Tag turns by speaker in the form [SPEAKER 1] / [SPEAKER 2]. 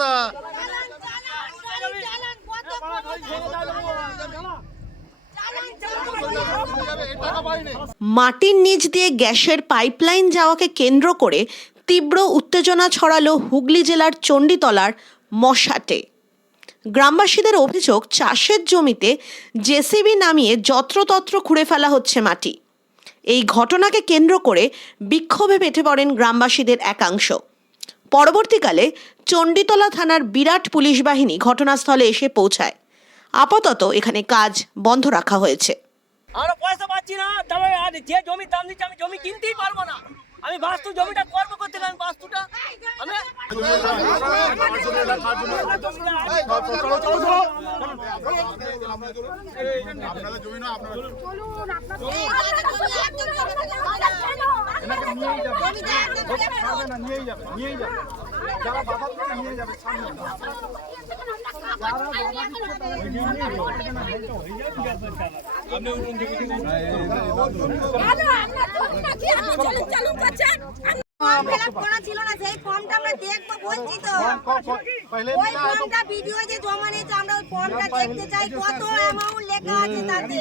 [SPEAKER 1] দাদা। মাটির নিচ দিয়ে গ্যাসের পাইপলাইন যাওয়াকে কেন্দ্র করে তীব্র উত্তেজনা ছড়ালো হুগলি জেলার চণ্ডীতলার মশাটে। গ্রামবাসীদের অভিযোগ, চাষের জমিতে জেসিবি নামিয়ে যত্রতত্র খুঁড়ে ফেলা হচ্ছে মাটি। এই ঘটনাকে কেন্দ্র করে বিক্ষোভে পেটে পড়েন গ্রামবাসীদের একাংশ। পরবর্তীকালে চণ্ডীতলা থানার বিরাট পুলিশ বাহিনী ঘটনাস্থলে এসে পৌঁছায়। আপাতত এখানে কাজ বন্ধ রাখা হয়েছে।
[SPEAKER 2] আমরা পয়সা পাচ্ছি না তবে আর যে জমি দাম দিচ্ছে আমি জমি কিনতেই পারব না। আমি বাস্তু জমিটা করব করতে আমি বাস্তুটা? আমি
[SPEAKER 3] fill up করা ছিল না, সেই ফর্মটা আমরা দেখব বলছি তো। ওই ফর্মটা ভিডিও যে জমা নিয়েছে আমরা ওই ফর্মটা দেখতে চাই কত অ্যামাউন্ট লেখা আছে তাতে।